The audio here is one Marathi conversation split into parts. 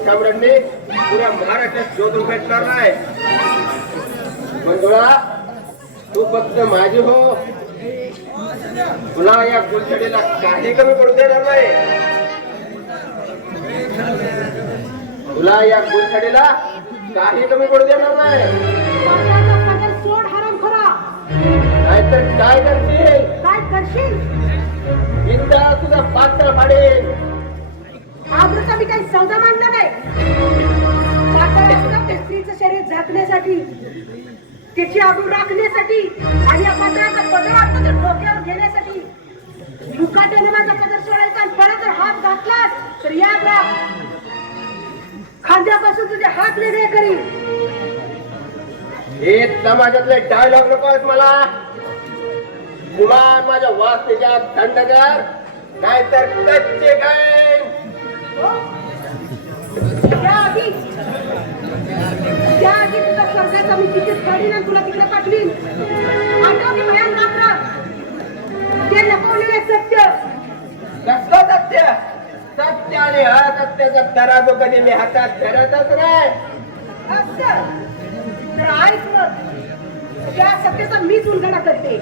सम्राटने पुऱ्या महाराष्ट्रात शोध भेटणार नाही मंजुळा तू फक्त माझी हो. तुला या गुलछडीला काही कमी पडू देणार नाही. तुला या गुलछडीला काही कमी पडू देणार नाही. नाहीतर काय करशील? काय करशील इंदा तुझा पात्र पाडेल आमचं मी काही सौदा मान झाकण्यासाठी तिची आबरू राखण्यासाठी आणि या पदर असतो तो डोक्यावर घेण्यासाठी. मुकाट्याने माझा पदर सोडायचा आणि परत जर हात घातलास तर या बघ खांद्यापासून तुझे हात वेगळे करीन. हे समाजातले डायलॉग नको आहेत मला. कुमार माझ्या वास्तेच्या थंडगार नाहीतर कच्चे काय काढीन आणि तुला तिकडे पाठवीन आठव की भयान रात्र ते लपवलेले सत्य. कसलं सत्य? सत्य आणि असत्याचा तराजू कधी मी हातात धरतच नाही. तर ऐक मग. त्या सत्याचा मीच उलगडा करते.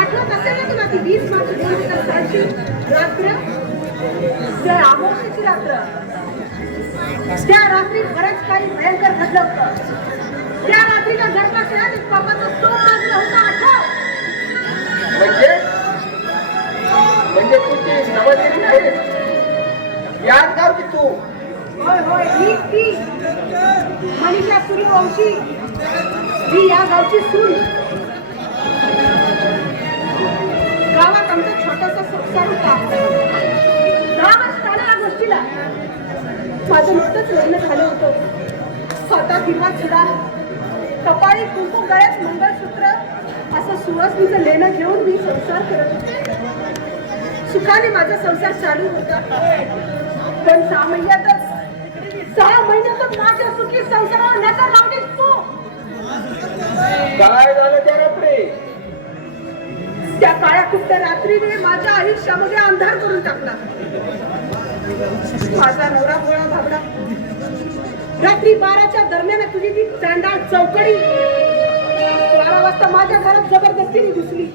आठवत असेल ना तुला ती वीस मार्च दोन हजार सहाची रात्र? त्या अमावस्येची रात्र. त्या रात्री बरंच काही भयंकर घडलं होतं. त्या रात्रीच्या गर्भाशयात एक पापाचा स्तोम वाजला होता आठव म्हणजे? म्हणजे तुझी समजली नाही याद गाव की तू. होय होय ही ती मनीषा सूर्यवंशी ही या गावची सून. गावात आमचा छोटासा संसार होता. वर्ष झालं या गोष्टीला. माझं नुकतंच लग्न झालं होतं. हातात हिरवा छडा कपाळी कुंकू गळ्यात मंगळसूत्र असं सुवासनीचं लेणं घेऊन मी संसार करत होते. सुखाने माझा संसार चालू होता. पण सहा महिन्यातच सहा महिन्यातच माझ्या सुखी संसारावर नजर लावलीस तू. काय झालं त्या रात्री? त्या काळ्या कुठल्या रात्रीने माझ्या आयुष्यामध्ये अंधार करून टाकला. माझा नवरा गोळा भागला. रात्री बाराच्या दरम्यान तुझी ती चांडाळ चौकडी बारा वाजता माझ्या घरात जबरदस्तीने घुसली.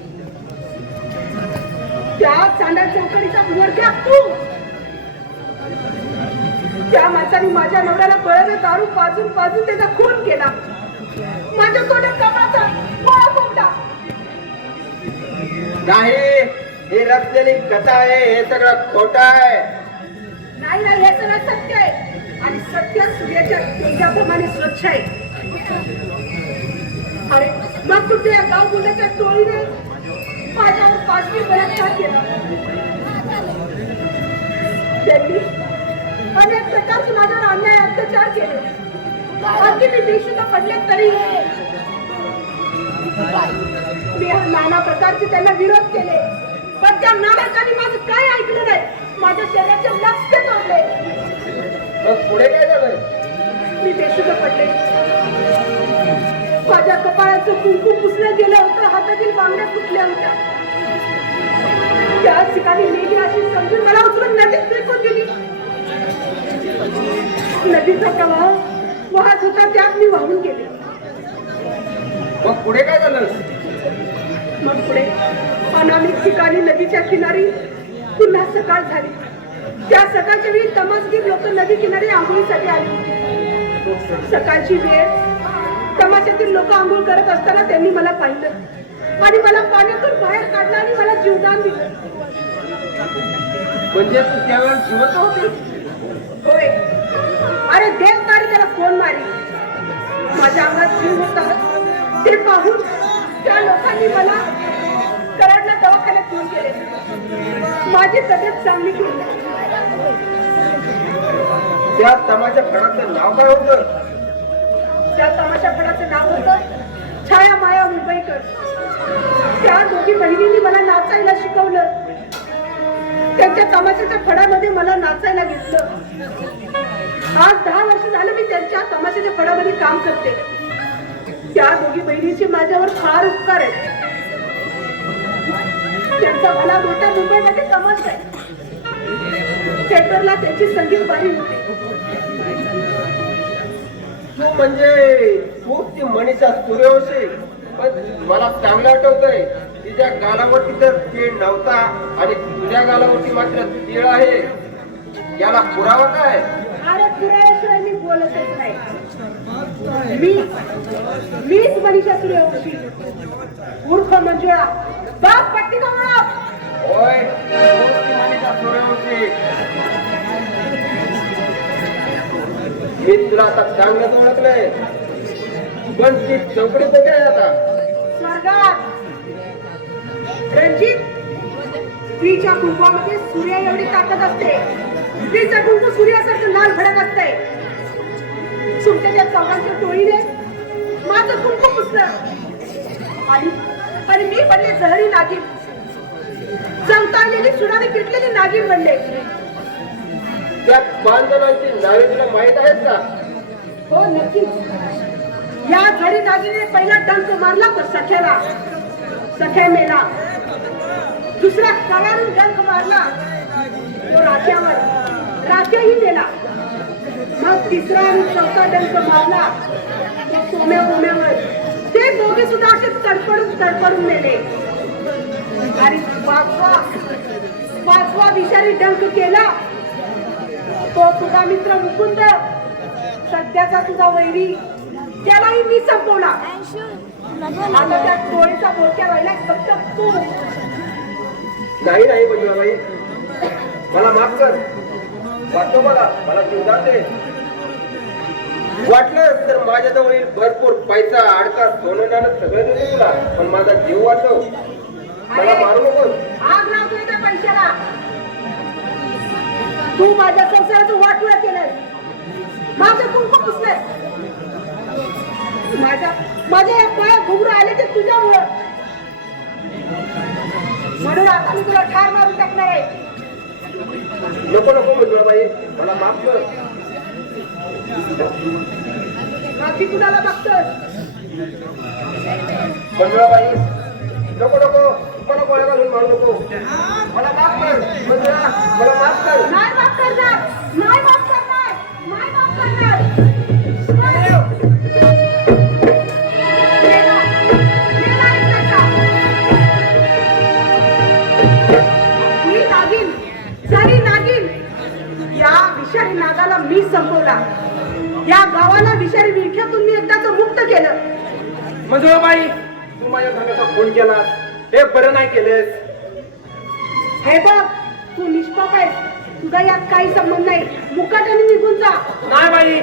त्या चांडाळ चौकडीचा मुलगा तू त्या माणसाने माझ्या नवऱ्याला बळाने दारू पाजून पाजून त्याचा खून केला. माझ्या तोंडात कपाचा नाही ही रचलेली कथा आहे? हे सगळं खोट आहे. नाही नाही हे सगळं सत्य आहे. आणि सत्य सूर्याच्या तेजाप्रमाणे स्वच्छ आहे. अरे मग तुमच्या या गाव गुन्ह्याच्या टोळीने माझ्यावर पाचवी बलात्कार केला? त्यांनी अनेक प्रकारचे माझ्यावर अन्याय अत्याचार केले. अगदी मी बेशुद्ध पडले तरी मी नाना प्रकारचे त्यांना विरोध केले. पण त्या नालायकांनी माझं काय ऐकलं नाही? माझ्या शरीराचे लक्ष तोडले. मग पुढे काय झालं मी बेशुद्ध पडले. माझ्या कपाळाचं कुंकू पुसलं गेलं होतं हातातील बांगड्या फुटल्या होत्या. त्याच ठिकाणी मेली अशी समजून मला उचलून नदीत फेकून दिली. नदीचा प्रवाह वाहत होता त्यात मी वाहून गेले. मग पुढे काय झालं? मग पुढे अनामिक ठिकाणी नदीच्या किनारी पुन्हा सकाळ झाली. त्या सकाळच्या वेळी तमासगीर लोक नदी किनारी आंघोळीसाठी आली होती. सकाळची वेळ. तमाशातील लोक आंघोळ करत असताना त्यांनी मला पाहिलं. आणि मला पाण्यातून बाहेर काढलं आणि मला जीवदान दिलं. म्हणजे तू त्यावेळेस जिवंत होती? होय. अरे देव तारी त्याला फोन मारी? माझ्या अंगात जीव होता. ते पाहून त्या लोकांनी मला कराडला दवाखान्यात घेऊन गेले. माझी तब्येत चांगली केली त्या तमाशा फडाचं नाव काय होतं? त्या तमाशा फडाचं नाव होतं छाया माया मुंबईकर. त्या दोघी बहिणींनी मला नाचायला शिकवलं. त्यांच्या तमाशाच्या फडामध्ये मला नाचायला घेतलं. आज दहा वर्ष झालं मी त्यांच्या तमाशाच्या फडामध्ये काम करते. त्या दोघी बहिणीचे माझ्यावर फार उपकार आहेत. त्यांचा मला मोठा मुंबईमध्ये तमाशा आहे थिएटरला त्याची संगीत बारी होती. तू म्हणजे खूप ती मनीषा सूर्यवंशी. पण मला चांगलं आठवतंय तिच्या गालावरती तर तीळ नव्हता आणि तुझ्या गालावरती मात्र तीळ आहे. याला पुरावा काय? अरे पुराव्याशिवाय मी बोलतच नाही. मी मीच मनीषा सूर्यवंशी. उर्फ मंजुळा. बाप पट्टी कमळा मी तुला आता चांगलंच ओळखलंय. पण ती चौकडी कुठे आहे आता? स्वर्गात. रणजित स्त्रीच्या कुंभामध्ये सूर्य एवढी ताकद असते. स्त्रीचं कुंभ सूर्यासारखं लाल भडक असते. तुमच्या त्या चौघांच्या टोळीने. माझं कुंभ पुसलं. आणि पण मी बनले जहरी नागिन. जमता आलेली सुनाने पिटलेली नागिन बनले त्या पाच जणांची नावे तुला माहीत आहेत का? हो नक्कीच. या झडी दागिने पहिला डंक मारला तर सख्याला. सख्या मेला. दुसरा कळारून डंक मारला. तो राख्यावर. राख्याही मेला. मग तिसरा आणि चौथा डंक मारला. सोम्या बोम्यावर. ते दोघे सुद्धा असे तडपडून तडपडून मेले. आणि पाचवा पाचवा विषारी डंक केला. तो तुझा मित्र मुकुंद. सध्याचा तुझा वैरी. त्यालाही मी संपवला. आता त्या टोळीचा बोलक्या राहिला फक्त तू नाही नाही मंजुळाबाई मला माफ कर. वाटतो मला. मला जीव जाते. वाटलं तर माझ्याजवळील भरपूर पैसा अडका सोनं नाणं सगळं देतो तुला पण माझा जीव वाचव. मला मारू नकोस. आग लावतोय त्या पैशाला. तू माझ्या संसाराचं वाटोळं केलंय माझं कुंकू पुसलंय माझ्या माझ्या या पाया घुमरं आले ते तुझ्यामुळं. म्हणून आता मी तुला ठार मारून टाकणार आहे. नको नको मंजुळाबाई मला माफ कर. बाकी कुणाला बघतोस मंजुळाबाई नको नको. मारू नको. मला माफ कर. मला माफ कर. नाही माफ करणार. नाही माफ करणार. नाही माफ करणार. गेला. गेला एकदाचा. नागिन. सारी नागिन. या विषारी नागाला मी संपवला. या गावाला विषारी विळख्यातून मी एकदाच मुक्त केलं. मंजुळाबाई तू माझ्या संघाचा फोन केला हे बरं नाही केलेस. हे बघ तू निष्पाप आहेस. तुझा यात काही संबंध नाही. मुकाट्याने निघून जा. नाही बाई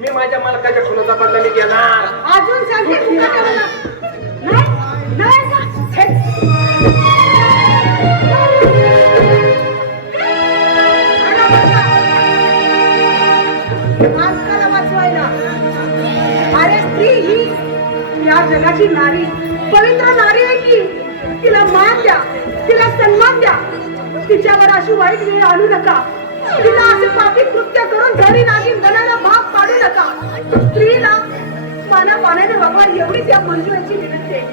मी माझ्या मालकाच्या खुनाचा बदला मी घेणार. अजून सांगते मुकाट्याला नाही नाही सन्मान द्या तिच्यावर अशी वाईट वेळ आणू नका. तिला असे पापित कृत्य करून घरी नागिन गणाला भाग पाडू नका. स्त्रीला माना मानाने बाबा एवढी त्या मंजुराची विनंती आहे.